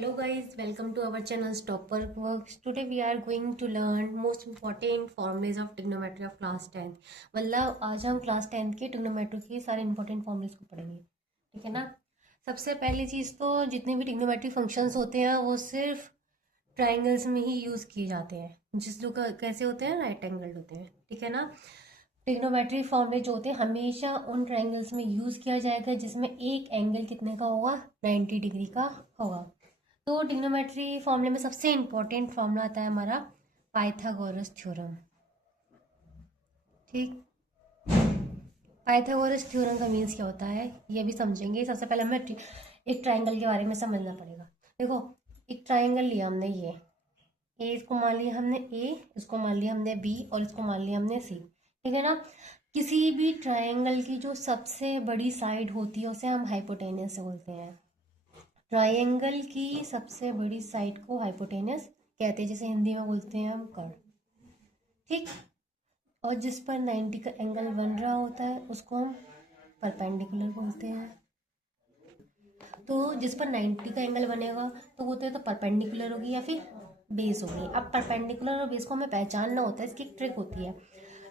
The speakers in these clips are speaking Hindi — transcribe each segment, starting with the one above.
Hello guys, welcome to our channel Stopper Works. Today we are going to learn most important formulas of trigonometry of class 10th. मतलब आज हम क्लास 10th के trigonometry के सारे इंपॉर्टेंट फॉर्मूलेस को पढ़ेंगे, ठीक है ना। सबसे पहली चीज़ तो जितने भी ट्रिग्नोमेट्री फंक्शंस होते हैं वो सिर्फ ट्राइंगल्स में ही यूज़ किए जाते हैं, जिस जो कैसे होते हैं, राइट एंगल्ड होते हैं, ठीक है ना। ट्रिग्नोमेट्री फॉर्मूले जो होते हैं हमेशा उन ट्राइंगल्स में यूज़ किया जाएगा जिसमें एक एंगल कितने का होगा, 90 डिग्री का होगा। तो ट्रिग्नोमेट्री फॉर्मूले में सबसे इंपॉर्टेंट फॉर्मूला आता है हमारा पाइथागोरस थ्योरम। ठीक, पाइथागोरस थ्योरम का मीन्स क्या होता है ये भी समझेंगे। सबसे पहले हमें एक ट्राइंगल के बारे में समझना पड़ेगा। देखो, एक ट्राइंगल लिया हमने, ये ए, इसको मान लिया हमने ए, इसको मान लिया हमने बी और इसको मान लिया हमने सी, ठीक है ना। किसी भी ट्राइंगल की जो सबसे बड़ी साइड होती है उसे हम हाइपोटेनस बोलते हैं। ट्रायंगल की सबसे बड़ी साइड को हाइपोटेनस कहते हैं, जैसे हिंदी में बोलते हैं हम कर्ण, ठीक। और जिस पर 90 का एंगल बन रहा होता है उसको हम परपेंडिकुलर बोलते हैं। तो जिस पर 90 का एंगल बनेगा तो वो तो परपेंडिकुलर होगी या फिर बेस होगी। अब परपेंडिकुलर और बेस को हमें पहचानना होता है, इसकी एक ट्रिक होती है।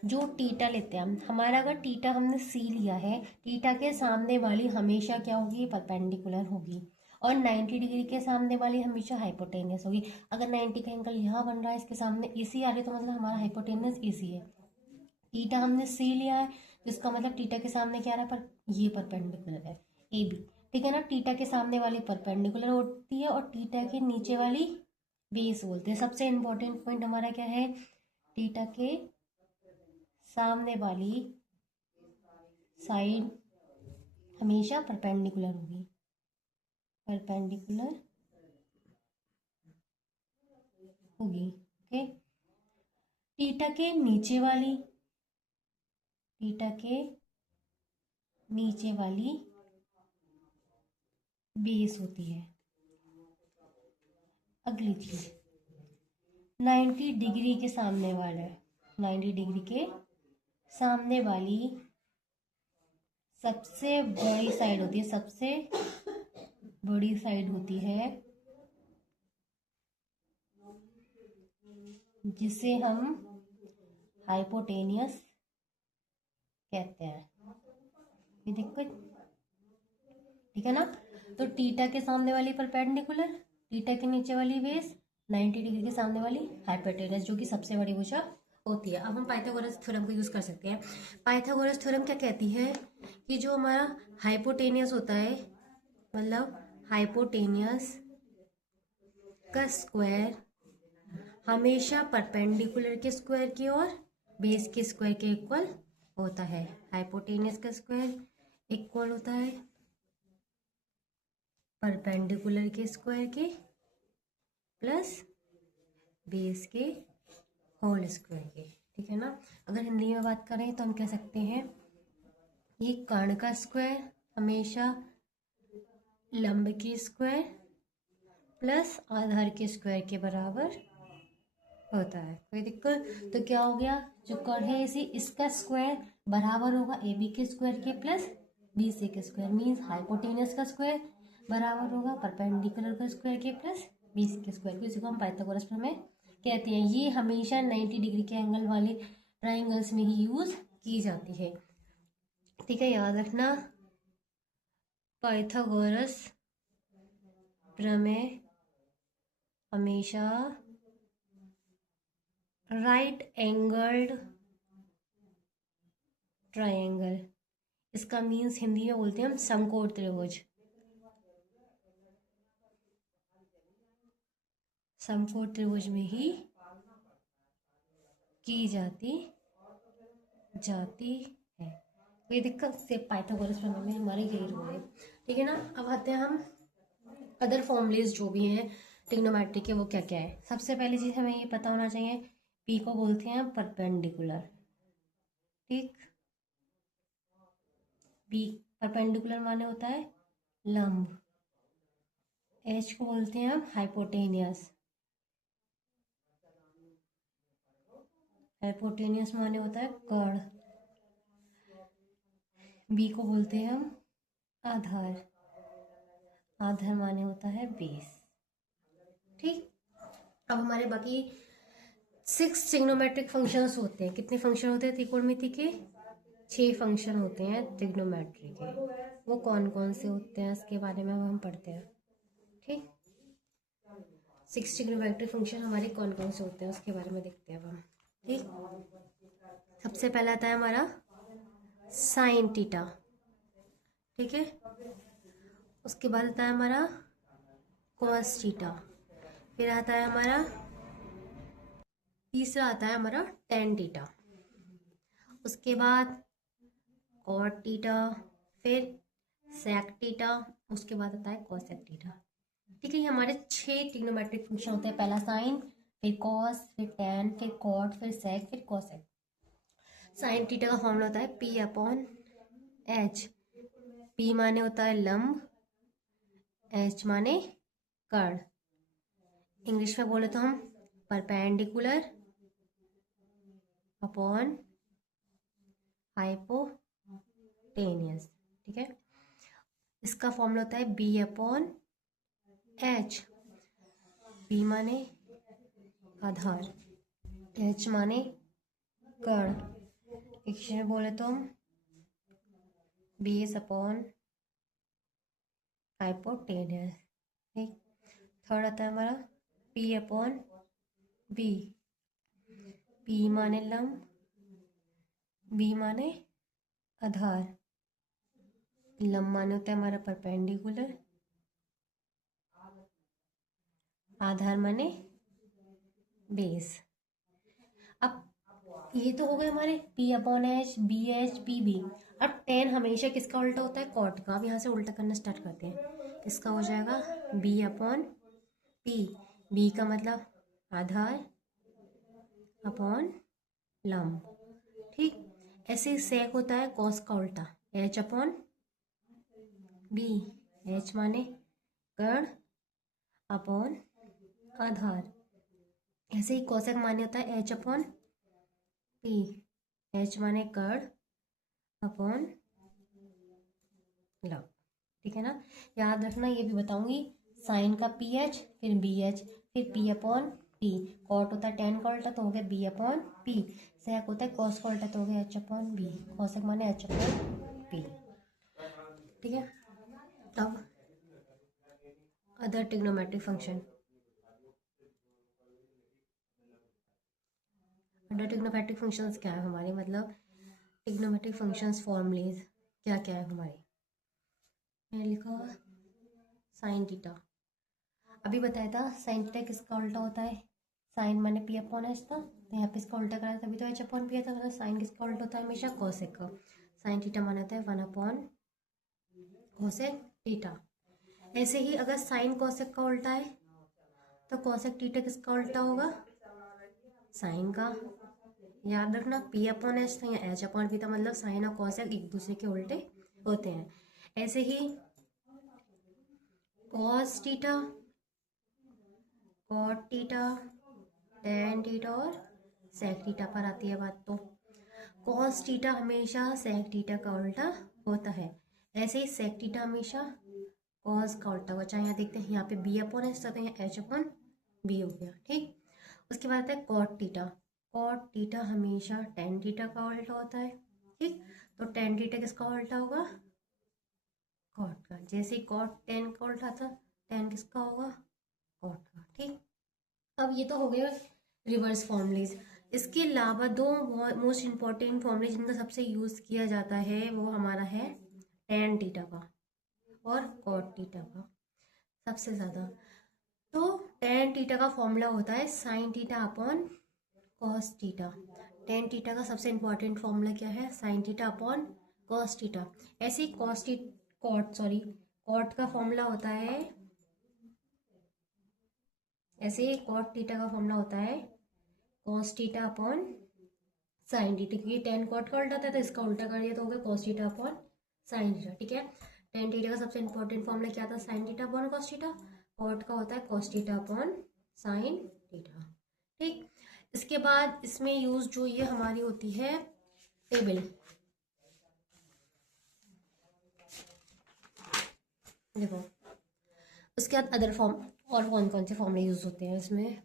जो टीटा लेते हैं हम, हमारा अगर टीटा हमने सी लिया है, टीटा के सामने वाली हमेशा क्या होगी, परपेंडिकुलर होगी, और 90 डिग्री के सामने वाली हमेशा हाइपोटेनस होगी। अगर 90 का एंगल यहाँ बन रहा है, इसके सामने एसी आ रही है, तो मतलब हमारा हाइपोटेनस एसी है। टीटा हमने सी लिया है, जिसका मतलब टीटा के सामने क्या आ रहा है, पर ये परपेंडिकुलर है, ए बी, ठीक है ना। टीटा के सामने वाली परपेंडिकुलर होती है और टीटा के नीचे वाली बेस बोलते हैं। सबसे इंपॉर्टेंट पॉइंट हमारा क्या है, टीटा के सामने वाली साइड हमेशा परपेंडिकुलर होगी, परपेंडिकुलर होगी, ओके। टीटा के नीचे वाली, टीटा के नीचे वाली बेस होती है। अगली चीज, 90 डिग्री के सामने वाला है, 90 डिग्री के सामने वाली सबसे बड़ी साइड होती है, सबसे बड़ी साइड होती है जिसे हम हाइपोटेनियस कहते हैं। ये दिक्कत, ठीक है ना। तो टीटा के सामने वाली परपेंडिकुलर, टीटा के नीचे वाली बेस, 90 डिग्री के सामने वाली हाइपोटेनस, जो कि सबसे बड़ी भुजा होती है। अब हम पाइथागोरस थ्योरम को यूज कर सकते हैं। पाइथागोरस थ्योरम क्या कहती है कि जो हमारा हाइपोटेनियस होता है, मतलब हाइपोटेनियस का स्क्वायर हमेशा परपेंडिकुलर के स्क्वायर की और बेस के स्क्वायर के इक्वल होता है। हाइपोटेनियस का स्क्वायर इक्वल होता है परपेंडिकुलर के स्क्वायर के प्लस बेस के होल स्क्वायर के, ठीक है ना। अगर हिंदी में बात करें तो हम कह सकते हैं ये कर्ण का स्क्वायर हमेशा लंब के स्क्वायर प्लस आधार के स्क्वायर के बराबर होता है। कोई दिक्कत, तो क्या हो गया, जो कर्ण है इसी इसका स्क्वायर बराबर होगा ए बी के स्क्वायर के प्लस बी सी के स्क्वायर, मीन्स हाइपोटेनस का स्क्वायर बराबर होगा परपेंडिकुलर का स्क्वायर के प्लस बी सी के स्क्वायर के, जिसको हम पाइथागोरस प्रमेय कहते हैं। ये हमेशा 90 डिग्री के एंगल वाले ट्राइंगल्स में ही यूज की जाती है, ठीक है, याद रखना। पाइथागोरस प्रमेय हमेशा राइट एंगल्ड ट्रायंगल, इसका मीन्स हिंदी में बोलते हैं हम समकोण त्रिभुज, समकोण त्रिभुज में ही की जाती है। कोई दिक्कत, से पाइथागोरस प्रमेय में हमारे यही रूल है, ठीक है ना। अब आते हैं हम अदर फॉर्मूलेज जो भी हैं ट्रिग्नोमेट्री के, वो क्या क्या है। सबसे पहली चीज हमें ये पता होना चाहिए, पी को बोलते हैं परपेंडिकुलर, ठीक। बी परपेंडिकुलर माने होता है लंब, एच को बोलते हैं हम हाइपोटेनियस, हाइपोटेनियस माने होता है कर्ण, बी को बोलते हैं हम आधार, आधार माने होता है बेस, ठीक, अब हमारे बाकी 6 ट्रिग्नोमेट्रिक फंक्शंस होते हैं। कितने फंक्शन होते हैं त्रिकोणमिति के? 6 फंक्शन होते हैं ट्रिग्नोमेट्री के। वो कौन कौन से होते हैं उसके बारे में हम पढ़ते हैं। ठीक, 6 ट्रिग्नोमेट्रिक फंक्शन हमारे कौन कौन से होते हैं उसके बारे में देखते हैं अब हम। ठीक, सबसे पहला आता है हमारा साइन थीटा। ठीक है, उसके बाद आता है हमारा कॉस थीटा, फिर आता है हमारा तीसरा आता है हमारा टेन थीटा, उसके बाद कॉट थीटा, फिर सेक थीटा, उसके बाद आता है कोसेक थीटा। ठीक है, ये हमारे 6 ट्रिग्नोमेट्रिक फंक्शन होते हैं। पहला साइन, फिर कॉस, फिर टेन, फिर कॉट, फिर सेक, फिर कोसेक। साइन थीटा का फॉर्मूला होता है पी अपॉन एच। पी माने होता है लंब, एच माने कर्ण, इंग्लिश में बोले तो हम परपेंडिकुलर अपॉन हाइपोटेनियस। ठीक है, इसका फॉर्मूला होता है बी अपॉन एच। बी माने आधार, एच माने कर्ण, इंग्लिश में बोले तो हम बेस अपॉन हाइपोटेनियस। ठीक, थर्ड आता है हमारा पी अपॉन बी। पी माने लंब, बी माने आधार, लंब माने होता है हमारा परपेंडिकुलर, आधार माने बेस। अब ये तो हो गए हमारे P upon H, B H, P B. अब टेन हमेशा किसका उल्टा होता है? कॉट का। अब यहाँ से उल्टा करना स्टार्ट करते हैं। किसका हो जाएगा? B upon P. बी का मतलब आधार अपॉन लंब। ठीक, ऐसे सेक होता है कॉस का उल्टा, एच अपॉन बी। एच माने कर्ण अपॉन आधार। ऐसे ही कोसेक माने होता है एच अपॉन पी। एच माने कर्ण अपॉन लंब। ठीक है ना, याद रखना। ये भी बताऊंगी, साइन का पी एच, फिर बी एच, फिर पी अपॉन पी। कॉट होता है टेन का उल्टा तो हो गया बी अपॉन पी। सेक होता है कॉस का उल्टा तो हो गया एच अपॉन बी। कोसेक माने एच अपॉन पी। ठीक है, अब other trigonometric function. Other trigonometric functions क्या है हमारे, मतलब ट्रिग्नोमेट्रिक फंक्शंस फॉर्मूलेज क्या क्या है हमारे। मैंने लिखा साइन थीटा, अभी बताया था साइन थीटा किसका उल्टा होता है? साइन माने पी अपॉन एच था, तो यहाँ पे इसका उल्टा करा तभी तो एच अपॉन पी था। मतलब साइन किसका उल्टा होता है? हमेशा कोसेक का। साइन थीटा माना होता है 1 अपॉन कोसेक थीटा। ऐसे ही अगर साइन कोसेक का उल्टा है तो कोसेक थीटा किसका उल्टा होगा? साइन का। याद रखना, पी अपॉन एच था या एच अपॉन पी था, मतलब साइन और कोसेक एक दूसरे के उल्टे होते हैं। ऐसे ही cos theta, cot theta, tan theta और सेक थीटा पर आती है बात। तो कॉस थीटा हमेशा सेक थीटा का उल्टा होता है। ऐसे ही सेक थीटा हमेशा कॉस का उल्टा होगा। चाहे यहाँ देखते हैं, यहाँ पे बी अपॉन एच था तो यहाँ एच अपॉन बी हो गया। ठीक, उसके बाद आता है कॉट थीटा। कॉट थीटा हमेशा टेन थीटा का उल्टा होता है। ठीक, तो टेन थीटा किसका उल्टा होगा? कॉट का। जैसे ही कॉट टेन का उल्टा था, टेन किसका होगा? कॉट का। ठीक, अब ये तो हो गया रिवर्स फॉर्मूलेज। इसके अलावा दो मोस्ट इंपॉर्टेंट फॉर्मूले जिनका सबसे यूज किया जाता है वो हमारा है टेन थीटा का और कॉट थीटा का सबसे ज्यादा। तो टेन थीटा का फॉर्मूला होता है sign theta upon cos theta. Tan theta का सबसे इंपॉर्टेंट फॉर्मूला क्या है? Sign theta upon cos theta. ऐसे ही कॉट का फॉर्मूला होता है, ऐसे ही कॉट थीटा का फॉर्मूला होता है cos theta upon sine theta. क्योंकि टेन कॉट का उल्टा था तो इसका उल्टा कर दिया तो हो गया cos theta upon sine theta. ठीक है, टेन थीटा का सबसे इंपॉर्टेंट फॉर्मूला क्या था? Sine theta upon cos theta. Cot का होता है cos theta upon sine theta. ठीक, इसके बाद इसमें यूज जो ये हमारी होती है टेबल। देखो, उसके बाद अदर फॉर्म, और कौन कौन से फॉर्मूले यूज होते हैं इसमें।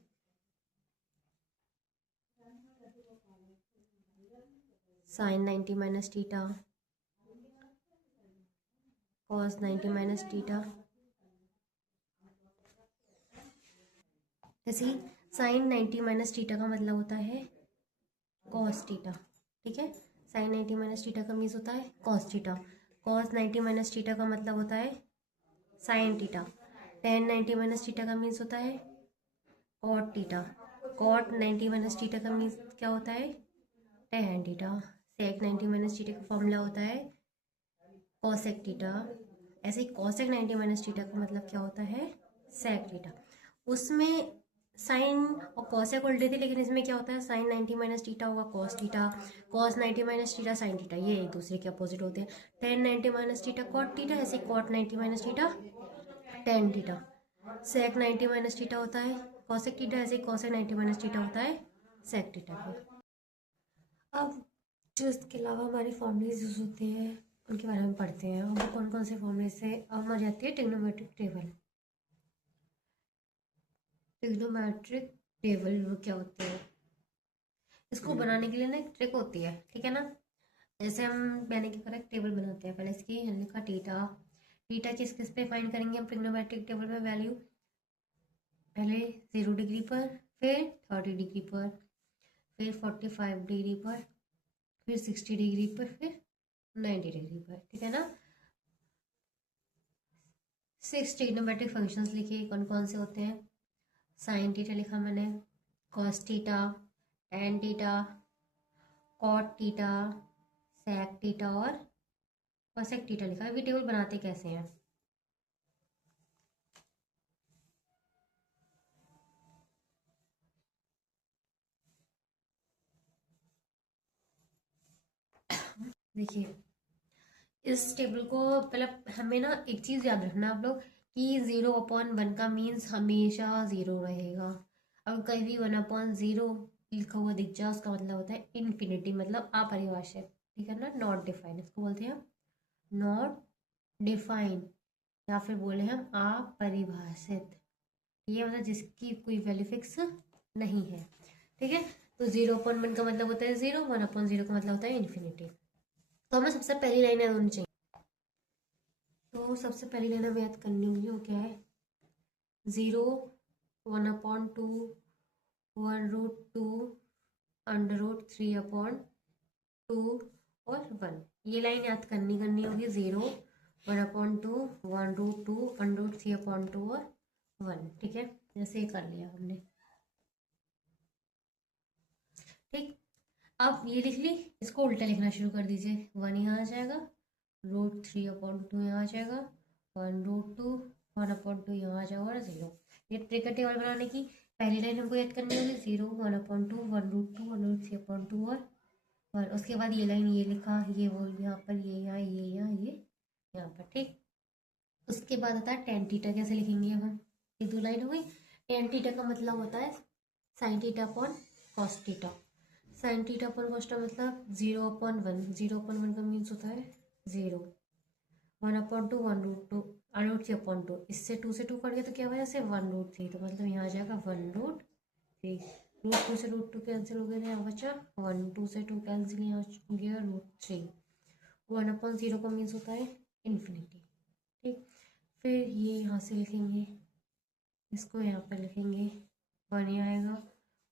Sine 90 minus theta, cos 90 minus theta. जैसे साइन 90 माइनस टीटा का मतलब होता है कॉस टीटा, ठीक है। साइन 90 माइनस टीटा का मीन्स होता है cos theta. Cos 90 minus theta का मतलब होता है sine theta. Tan 90 minus theta का मीन्स होता है cot theta. Cot 90 minus theta का मीन्स क्या होता है tan theta. Sec 90 minus theta का फॉर्मूला होता है कॉसेक टीटा। ऐसे ही कॉसेक 90 माइनस टीटा का मतलब क्या होता है सेक टीटा। उसमें साइन और कॉसेक उल्टे थे, लेकिन इसमें क्या होता है साइन 90 माइनस टीटा होगा cos theta, cos 90 minus theta sine theta, ये एक दूसरे के अपोजिट होते हैं। Tan 90 minus theta cot theta, ऐसे cot 90 minus theta tan theta. Sec 90 minus theta होता है कॉसेक टीटा, ऐसे कॉसेक 90 माइनस टीटा होता है सेक टीटा का। अब जो इसके अलावा हमारे फॉर्मूलेज यूज होते हैं उनके बारे में पढ़ते हैं। अब कौन कौन से फॉर्मूले से अब आ जाती है ट्रिग्नोमेट्रिक टेबल। ट्रिग्नोमेट्रिक टेबल वो क्या होते हैं, इसको बनाने के लिए ना एक ट्रिक होती है, ठीक है ना। जैसे हम मैंने क्या करा टेबल बनाते हैं, पहले इसकी हमने लिखा टीटा। टीटा किस किस पे फाइंड करेंगे हम ट्रिग्नोमेट्रिक टेबल में वैल्यू, पहले 0 डिग्री पर, फिर 30 डिग्री पर, फिर 45 डिग्री पर, फिर 60 डिग्री पर, फिर 90 डिग्री पर, ठीक है ना। 6 ट्रिग्नोमेट्रिक फंक्शंस लिखे, कौन कौन से होते हैं। साइन टीटा लिखा मैंने, cos theta, tan theta, cot theta, sec theta और कॉसेक टीटा लिखा। अभी टेबल बनाते कैसे हैं, देखिए इस टेबल को पहले हमें ना एक चीज़ याद रखना आप लोग कि 0/1 का मीन्स हमेशा 0 रहेगा। अगर कहीं भी 1/0 लिखा हुआ दिख जाए उसका मतलब होता है इन्फिनिटी, मतलब अपरिभाषित, ठीक है ना, नॉट डिफाइन, इसको बोलते हैं हम नॉट डिफाइन, या फिर बोले हम अपरिभाषित। ये मतलब जिसकी कोई वैल्यू फिक्स नहीं है, ठीक है। तो 0/1 का मतलब होता है 0, 1/0 का मतलब होता है इन्फिनिटी। तो हमें सबसे पहली लाइन याद होनी चाहिए। तो सबसे पहली लाइन हमें याद करनी होगी, वो क्या है 0, 1/2, 1√2, √3/2 और 1। ये लाइन याद करनी होगी 0, 1/2, 1√2, √3/2 और 1, ठीक है। जैसे ये कर लिया हमने, ठीक। अब ये लिख ली, इसको उल्टा लिखना शुरू कर दीजिए। 1 यहाँ आ जाएगा, √3/2 यहाँ आ जाएगा, 1√2, 1/2 यहाँ आ जाएगा और 0। ये ट्रिक है टेबल बनाने की। पहली लाइन हमको याद करनी होगी 0, 1/2, 1√2, 1√3/2 और 1। उसके बाद ये लाइन ये लिखा, ये वो यहाँ पर, ये यहाँ, ये यहाँ, ये यहाँ पर, ठीक। उसके बाद आता है टेन टीटा, कैसे लिखेंगे हम, ये 2 लाइन हो गई। टेन टीटा का मतलब होता है sine theta upon cos theta. Sine theta upon cos theta मतलब 0/1, 0/1 का मीन्स होता है 0, 1/2, 1√2, √3/2। इससे 2 से 2 कट गया तो क्या हुआ जैसे 1√3, तो मतलब यहाँ आ जाएगा 1√3। √2 से √2 कैंसिल हो गया, यहाँ बचा 1, 2 से 2 कैंसिल, यहाँ हो गया √3। 1/0 का मीन्स होता है इन्फिनिटी, ठीक। फिर ये यहाँ से लिखेंगे, इसको यहाँ पर लिखेंगे, 1 यहाँ आएगा,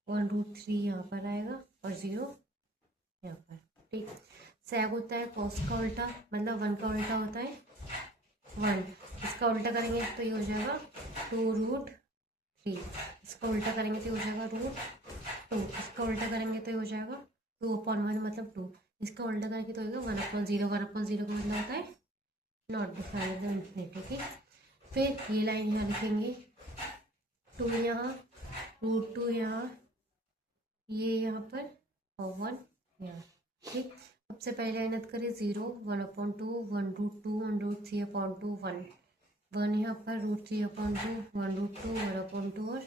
1√3 यहाँ पर आएगा और 0 यहाँ पर, ठीक। सेक होता है कॉस का उल्टा, मतलब 1 का उल्टा होता है 1। इसका उल्टा करेंगे तो ये हो जाएगा 2√3। इसका उल्टा करेंगे तो ये हो जाएगा √2। इसका उल्टा करेंगे तो ये हो जाएगा 2/1 मतलब 2। इसका उल्टा करेंगे तो होगा 1/0। 1/0 का मतलब होता है नॉट डिफाइनेबल इन्फिनिटी, ठीक। फिर ये लाइन यहाँ लिखेंगे, 2 यहाँ, √2 यहाँ, ये यहाँ पर और 1 यहाँ, ठीक। सबसे पहले लाइन याद करें 0, 1/2, 1√2, 1√3/2, 1, 1 यहाँ पर, √3/2, 1√2, 1/2 और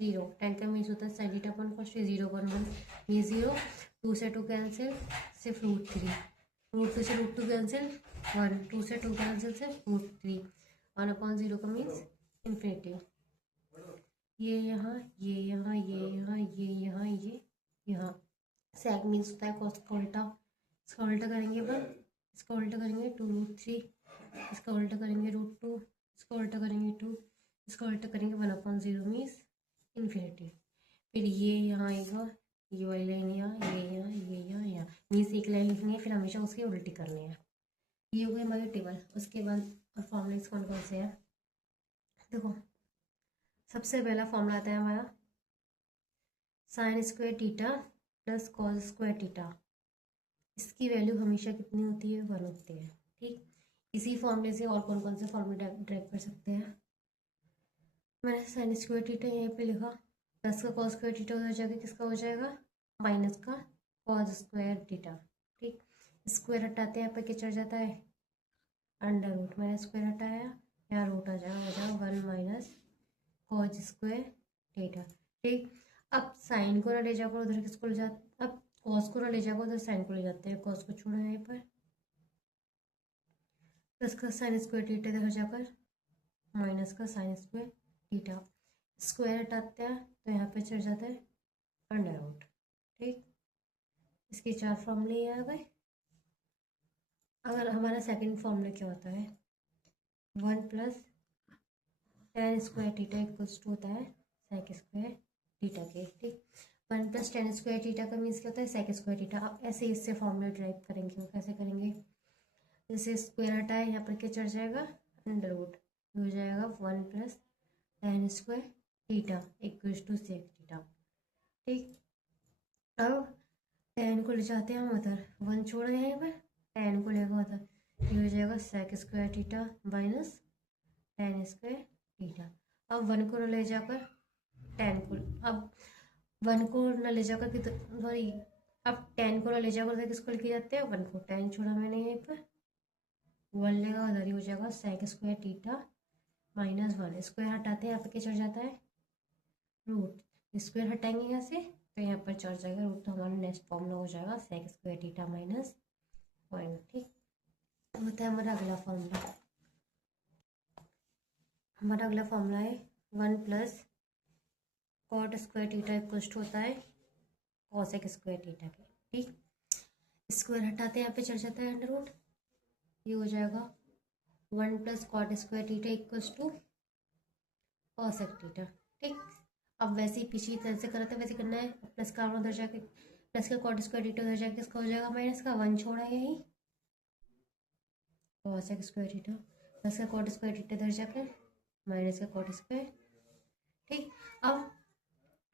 0। 10 का मीन्स होता है sine theta upon cos theta, 0/1 ये 0, 2 से 2 कैंसिल, सिर्फ √3, √2 से √2 कैंसिल 1, 2 से 2 कैंसिल सिर्फ √3, 1/0 का मीन्स इन्फिनिटी। ये यहाँ, ये यहाँ, ये यहाँ, ये यहाँ, ये यहाँ। सेक मीन्स होता है कॉस का उल्टा। इसका उल्टा करेंगे 1, इसका उल्टा करेंगे 2√3, इसका उल्टा करेंगे √2, इसका उल्टा करेंगे 2, इसका उल्टा करेंगे 1/0 मीन्स इन्फिनिटी। फिर ये यहाँ आएगा, ये वाली लाइन यहाँ, ये यहाँ, ये यहाँ, यहाँ मीन्स एक लाइन लिखेंगे, फिर हमेशा उसकी उल्टी करनी है। ये हो गई हमारी टेबल। उसके बाद फॉर्मूलेस कौन कौन से हैं देखो। सबसे पहला फॉर्मूला आता है हमारा sine square theta plus cos square theta. इसकी वैल्यू हमेशा कितनी होती है? 1 होती है। ठीक, इसी फॉर्मूले से और कौन कौन से फॉर्मूले ड्राइव कर सकते हैं। मैंने साइन स्क्वायर थीटा यहाँ पे लिखा, प्लस का कॉस स्क्वायर थीटा उधर जाके किसका हो जाएगा? माइनस का कॉस स्क्वायर थीटा। ठीक, स्क्वायर हटाते हैं यहाँ पे क्या चढ़ जाता है? Under root. मैंने स्क्वायर हटाया, यहाँ रूट आ जाएगा, हो जाएगा 1 माइनस कॉस स्क्वायर थीटा। ठीक, अब साइन को ना ले जाकर उधर किसको ले जाते, अब कॉस को ना ले जाकर उधर साइन को ले जाते हैं। कॉस को छोड़ा यहाँ पर, प्लस का साइन स्क्वायर थीटा इधर जाकर माइनस का साइन स्क्वायर थीटा। स्क्वायर हटाते हैं तो यहाँ पे चढ़ जाता है अंडर रूट। ठीक, इसके 4 फॉर्मूले आ गए। अगर हमारा सेकंड फॉर्मूला क्या होता है? 1 plus tan square theta equals to होता है सेक स्क्वायर थीटा के। ठीक, 1 प्लस tan स्क्वायर थीटा का मीन्स क्या होता है? Sec square theta. अब ऐसे इससे फॉर्मूला ड्राइव करेंगे। वो कैसे करेंगे? जैसे स्क्वायर हटाए यहाँ पर क्या चढ़ जाएगा? Under root. हो जाएगा 1 plus tan square theta equals to sec theta. ठीक, अब tan को ले जाते हैं हम उधर, 1 छोड़ा यहाँ पर, tan को लेगा उधर, ये हो जाएगा sec square theta minus tan square theta. अब 1 को न ले जाकर tan को, अब 1 को न ले जाकर सॉरी, अब tan को न ले जाकर किसको लिखे जाते हैं? 1 को। tan छोड़ा मैंने यहीं पर, 1 लेगा उधर ही हो जाएगा sec square theta minus 1। Square हटाते हैं यहाँ पे क्या चढ़ जाता है? रूट। स्क्वायर हटाएंगे यहाँ से तो यहाँ पर चढ़ जाएगा रूट, तो हमारा नेक्स्ट फॉर्मूला हो जाएगा सेक स्क्वायर थीटा माइनस 1। ठीक, होता है हमारा अगला फॉर्मूला। हमारा अगला फॉर्मूला है 1 plus cot square theta equals to होता है कॉसेक स्क्वायर थीटा के। ठीक, स्क्वायर हटाते हैं यहाँ पे चढ़ जाता है अंडर रूट, ये हो जाएगा 1 plus cot square theta equals to cosec theta. ठीक, अब वैसे ही पिछली तरह से करा था वैसे करना है। प्लस का उधर जाके, प्लस का कॉट स्क्वायर थीटा उधर जाके किसका हो जाएगा? माइनस का 1 छोड़ा है यही कॉसेक स्क्वायर थीटा, प्लस का कॉट स्क्वायर थीटा उधर जाकर माइनस का कॉट स्क्वायर। ठीक, अब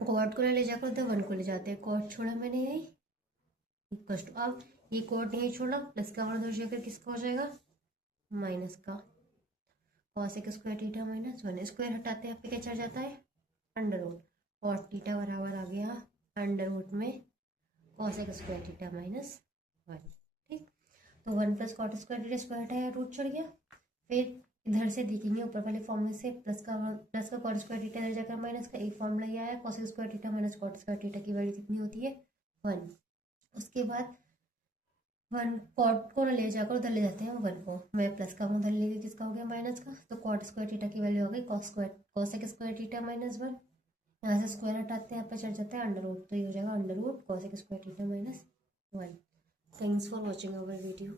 कॉट को ले जाकर उधर 1 को ले जाते हैं, कॉट छोड़ा मैंने यही इक्वल्स टू, अब ये कॉट नहीं छोड़ा, प्लस का उधर जाकर किसका हो जाएगा? माइनस का cosec square theta minus 1। Square हटाते हैं यहाँ पे क्या चढ़ जाता है? Under root. कॉट थीटा बराबर आ गया अंडर रूट में कॉसेक स्क्वायर थीटा माइनस 1। ठीक, तो 1 plus cot square theta square हटाया रूट चढ़ गया। फिर इधर से देखेंगे ऊपर वाले फॉर्मूले से प्लस का कॉट स्क्वायर थीटा इधर जाकर माइनस का, एक फॉर्मूला ये आया cosec square theta minus cot square theta की वैल्यू कितनी होती है? 1। उसके बाद 1 कॉट को ना ले जाकर उधर ले जाते हैं 1 को, मैं प्लस का उधर ले गई, किसका हो गया? माइनस का, तो कॉट स्क्वायर थीटा की वैल्यू हो गई कॉसेक स्क्वायर थीटा माइनस 1। यहाँ से स्क्वायर हटाते हैं यहाँ पर चढ़ जाता है अंडर रूट, तो ये हो जाएगा under root cosec square theta minus 1। Thanks for watching our video.